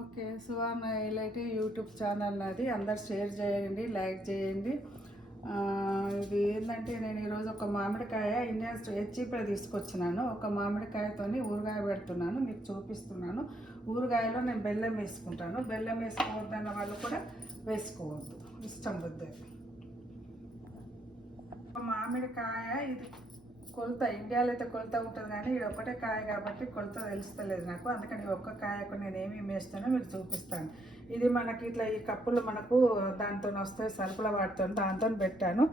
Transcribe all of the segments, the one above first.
Okay. సువర్ణ ఎలైటీ YouTube channel నాది. అందరు share చేయండి, లైక్ చేయండి. ఇది ఏంటంటే నేను ఈరోజు ఒక మామిడికాయ ఇండియా చీప్లో తీసుకొచ్చినాను. ఒక మామిడికాయతోని ఊరగాయ పెడుతున్నాను, మీకు చూపిస్తున్నాను. ఊరగాయలో నేను బెల్లం వేసుకుంటాను. బెల్లం వేసుకోవద్దన్న వాళ్ళు కూడా వేసుకోవద్దు, ఇష్టం బుద్ధి. మామిడికాయ ఇది కొలత ఇండియాలో అయితే కొలత ఉంటుంది, కానీ ఇది ఒకటే కాయ కాబట్టి కొలత తెలుస్తలేదు నాకు. అందుకని ఒక్క కాయకు నేను ఏమేమి వేస్తానో మీకు చూపిస్తాను. ఇది మనకి ఇట్లా ఈ కప్పులు మనకు దాంతో వస్తాయి, సరుకుల వాటితో దాంతో పెట్టాను.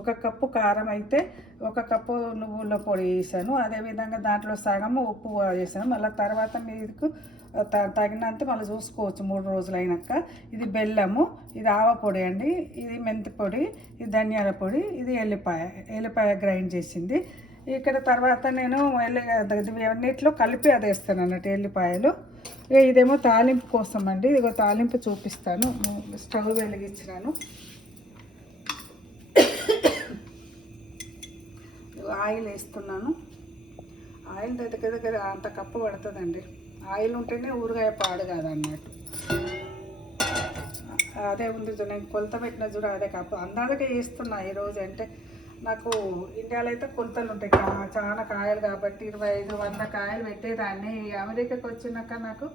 ఒక కప్పు కారం అయితే ఒక కప్పు నువ్వుల పొడి వేసాను. అదేవిధంగా దాంట్లో సగము ఉప్పు వేసాను. మళ్ళీ తర్వాత మీకు తగినంత మళ్ళీ చూసుకోవచ్చు 3 రోజులు అయినాక. ఇది బెల్లము, ఇది ఆవ పొడి అండి, ఇది మెంతి పొడి, ఇది ధనియాల పొడి, ఇది ఎల్లిపాయ గ్రైండ్ చేసింది. ఇక్కడ తర్వాత నేను అన్నిట్లో కలిపి అది వేస్తాను అన్నట్టు ఎల్లిపాయలు. ఇదేమో తాలింపు కోసం అండి. ఇదిగో తాలింపు చూపిస్తాను. స్టవ్ వెలిగించినాను. ఆయిల్ వేస్తున్నాను. ఆయిల్ దగ్గర అంత కప్పు పడుతుందండి. ఆయిల్ ఉంటేనే ఊరగాయ పాడు కాదన్నట్టు. అదే ఉంది చూడ, నేను కొలత పెట్టిన చూడ, అదే కప్పు అందాజగా వేస్తున్నా ఈరోజు. అంటే నాకు ఇండియాలో అయితే కొలతలు ఉంటాయి, చాలా కాయలు కాబట్టి 25-100 కాయలు పెట్టేదాన్ని. అమెరికాకి వచ్చినాక నాకు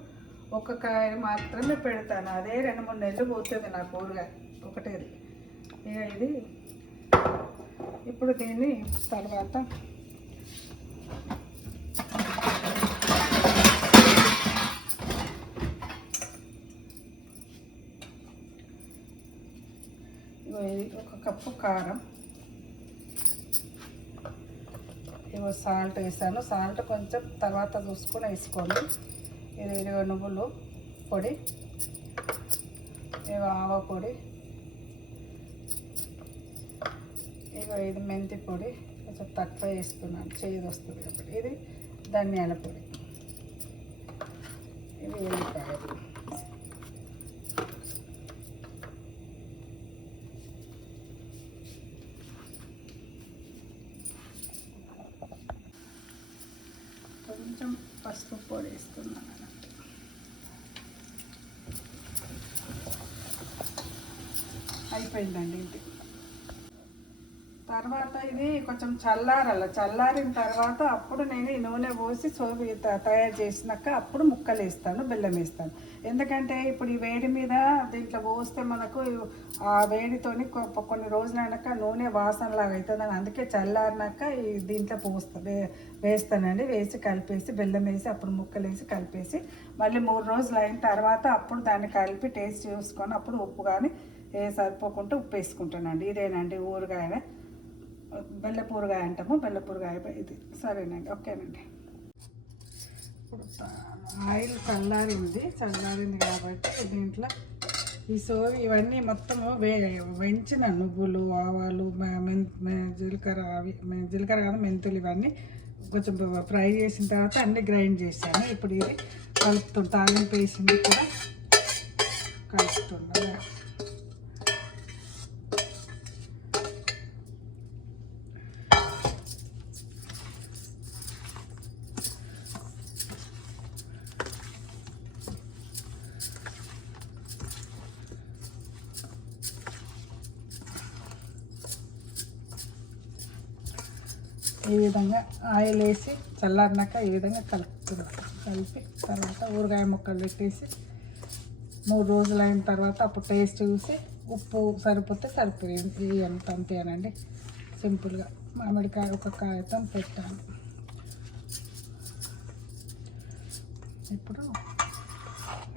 ఒక కాయ మాత్రమే పెడతాను. అదే 2-3 నెలలు పోతుంది నాకు ఊరగాయ ఒకటేది. ఇక ఇది ఇప్పుడు దీన్ని తర్వాత ఒక కప్పు కారం, ఇవో సాల్ట్ వేసాను. సాల్ట్ కొంచెం తర్వాత చూసుకొని వేసుకోండి. ఇది నువ్వులు పొడి, ఇవి ఆవ పొడి, ఇది మెంతి పొడి కొంచెం తక్కువ వేస్తున్నాను, చేదు వస్తుంది కాబట్టి. ఇది ధనియాల పొడి, ఇవి ఎల్లిపాయలు. కొంచెం పసుపు పొడి వేస్తున్నాను. అయిపోయిందండి ఇది. తర్వాత ఇది కొంచెం చల్లారిన తర్వాత అప్పుడు నేను ఈ నూనె పోసి సోపు తయారు చేసినాక అప్పుడు ముక్కలు వేస్తాను, బెల్లం వేస్తాను. ఎందుకంటే ఇప్పుడు ఈ వేడి మీద దీంట్లో పోస్తే మనకు ఆ వేడితోని కొన్ని రోజులు అయినాక నూనె వాసనలాగా అవుతుందని, అందుకే చల్లారినాక దీంట్లో వేస్తానండి. వేసి కలిపేసి బెల్లం వేసి అప్పుడు ముక్కలు వేసి కలిపేసి మళ్ళీ 3 రోజులు అయిన తర్వాత అప్పుడు దాన్ని కలిపి టేస్ట్ చూసుకొని అప్పుడు ఉప్పు కానీ సరిపోకుంటే ఉప్పు వేసుకుంటానండి. ఇదేనండి ఊరగాయ, బెల్లపు ఊరగాయ అంటాము, బెల్లపు ఊరగాయ ఇది. సరేనండి, ఓకేనండి. ఇప్పుడు ఆయిల్ చల్లారింది కాబట్టి దీంట్లో ఈ సోవి ఇవన్నీ మొత్తము వెంచిన నువ్వులు, ఆవాలు, జీలకర్ర, జీలకర్ర కాదు మెంతులు, ఇవన్నీ కొంచెం ఫ్రై చేసిన తర్వాత అన్నీ గ్రైండ్ చేశాను. ఇప్పుడు ఇది కలుపుతుంది, తాలింపు వేసింది కూడా కలుపుతుంది. ఈ విధంగా ఆయిల్ వేసి చల్లారినాక ఈ విధంగా కలిపి తర్వాత ఊరగాయ ముక్కలు పెట్టేసి 3 రోజులు అయిన తర్వాత అప్పుడు టేస్ట్ చూసి ఉప్పు సరిపోతే సరిపోయింది. ఎంత అంతేనండి, సింపుల్గా మామిడికాయ ఒక కాయతో పెట్టాను. ఇప్పుడు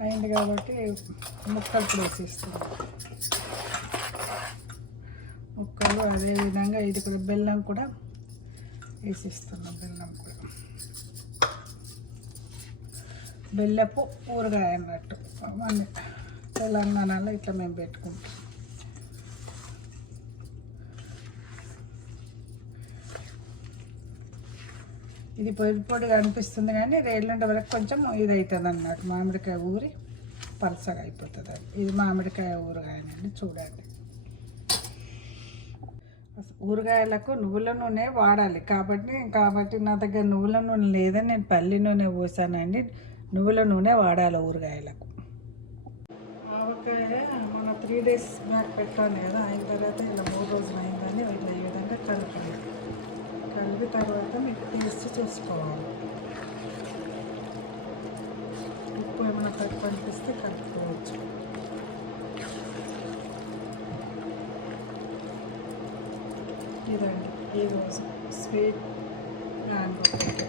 అయింది కాబట్టి ముక్కలు కూడా వేసేస్తున్నాను. ముక్కలు అదేవిధంగా ఇది కూడా బెల్లం కూడా వేసిస్తున్నాం. బెల్లపు ఊరగాయ అన్నట్టు అవన్నీ తెలంగాణలో ఇట్లా మేము పెట్టుకుంటాం. ఇది పొడిగా అనిపిస్తుంది, కానీ రేళ్ళంటే వరకు కొంచెం ఇది అవుతుంది అన్నట్టు, మామిడికాయ ఊరి పలసగా అయిపోతుంది. ఇది మామిడికాయ ఊరగాయనండి, చూడండి. ఊరగాయలకు నువ్వుల నూనె వాడాలి కాబట్టి నా దగ్గర నువ్వుల నూనె లేదని నేను పల్లి నూనె పోసానండి. నువ్వుల నూనె వాడాలి ఊరగాయలకు. ఆవకాయ మన 3 days బ్యాక్ పెట్టాను కదా, అయిన తర్వాత ఇలా 3 రోజులు అయిందని ఇట్లా ఈ విధంగా కలిపి తర్వాత మీకు టేస్ట్ చూసుకోవాలి. ఉప్పు ఏమైనా తక్కువ అనిపిస్తే కలుపుకోవచ్చు. ఇదండి ఈరోజు స్వీట్ నానబెట్టి.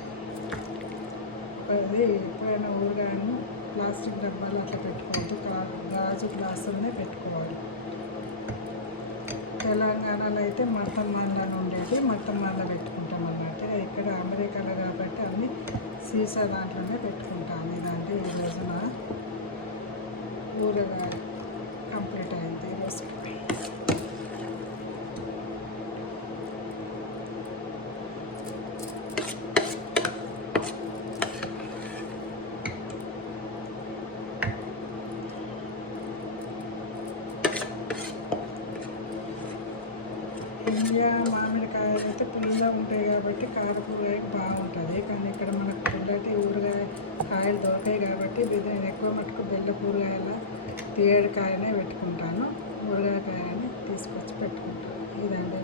అది ఎప్పుడైనా ఊరగాయను ప్లాస్టిక్ డబ్బాలు అట్లా పెట్టుకోవద్దు, గాజు గ్లాసులనే పెట్టుకోవాలి. తెలంగాణలో అయితే మటన్ మండని ఉండేది, మటన్ మండ పెట్టుకుంటాం అన్నమాట. ఇక్కడ అమెరికాలో కాబట్టి అన్నీ సీసా దాంట్లోనే పెట్టుకుంటాము. ఇదంటే ఈ రోజున ఊరగాయ కంప్లీట్ అయింది ఈరోజు. ఇండియా మామిడికాయలు అయితే పుల్లగా ఉంటాయి కాబట్టి కారపూరకి బాగుంటుంది. కానీ ఇక్కడ మనకు పుల్లటి ఊరగాయ కాయలు దొరికాయి కాబట్టి నేను ఎక్కువ మటుకు బెల్లపూరగాయల తీయడికాయనే పెట్టుకుంటాను. ఊరగాయ కాయని తీసుకొచ్చి పెట్టుకుంటాను. ఇదండి